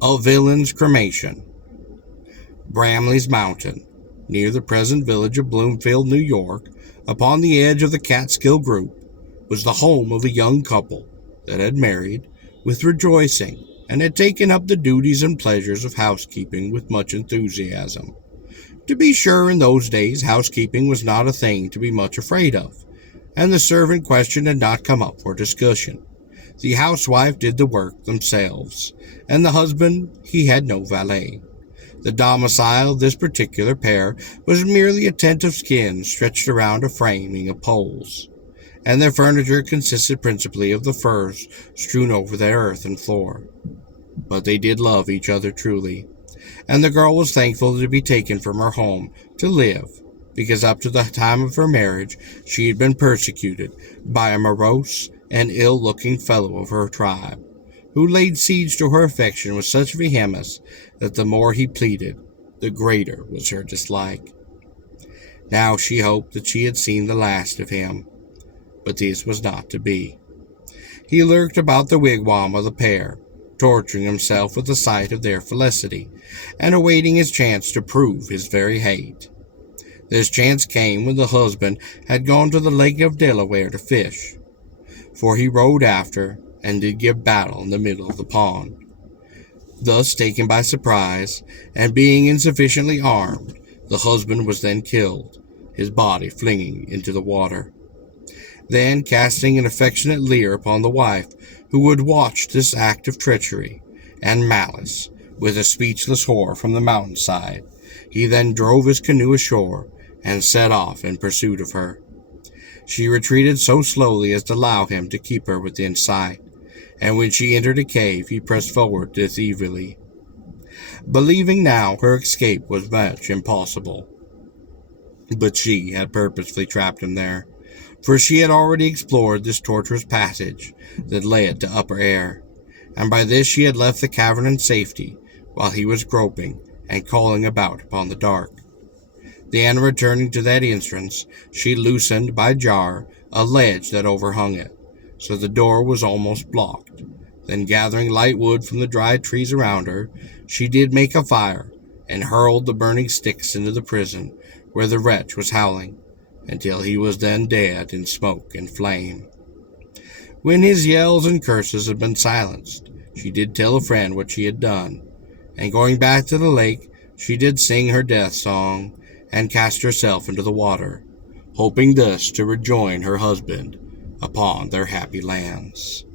A Villain's Cremation. Bramley's Mountain, near the present village of Bloomfield, New York, upon the edge of the Catskill Group, was the home of a young couple that had married with rejoicing and had taken up the duties and pleasures of housekeeping with much enthusiasm. To be sure, in those days, housekeeping was not a thing to be much afraid of, and the servant question had not come up for discussion. The housewife did the work themselves, and the husband, he had no valet. The domicile of this particular pair was merely a tent of skins stretched around a framing of poles, and their furniture consisted principally of the furs strewn over their earthen floor. But they did love each other truly, and the girl was thankful to be taken from her home to live, because up to the time of her marriage she had been persecuted by a morose and ill-looking fellow of her tribe, who laid siege to her affection with such vehemence that the more he pleaded, the greater was her dislike. Now she hoped that she had seen the last of him, but this was not to be. He lurked about the wigwam of the pair, torturing himself with the sight of their felicity, and awaiting his chance to prove his very hate. This chance came when the husband had gone to the Lake of Delaware to fish, for he rowed after and did give battle in the middle of the pond. Thus taken by surprise, and being insufficiently armed, the husband was then killed, his body flinging into the water. Then, casting an affectionate leer upon the wife, who had watched this act of treachery and malice with a speechless horror from the mountainside, he then drove his canoe ashore and set off in pursuit of her. She retreated so slowly as to allow him to keep her within sight, and when she entered a cave, he pressed forward deceitfully, believing now her escape was much impossible. But she had purposely trapped him there, for she had already explored this tortuous passage that led to upper air, and by this she had left the cavern in safety, while he was groping and calling about upon the dark. Then, returning to that entrance, she loosened by jar a ledge that overhung it, so the door was almost blocked. Then, gathering light wood from the dried trees around her, she did make a fire, and hurled the burning sticks into the prison, where the wretch was howling, until he was then dead in smoke and flame. When his yells and curses had been silenced, she did tell a friend what she had done, and going back to the lake, she did sing her death song, and cast herself into the water, hoping thus to rejoin her husband upon their happy lands.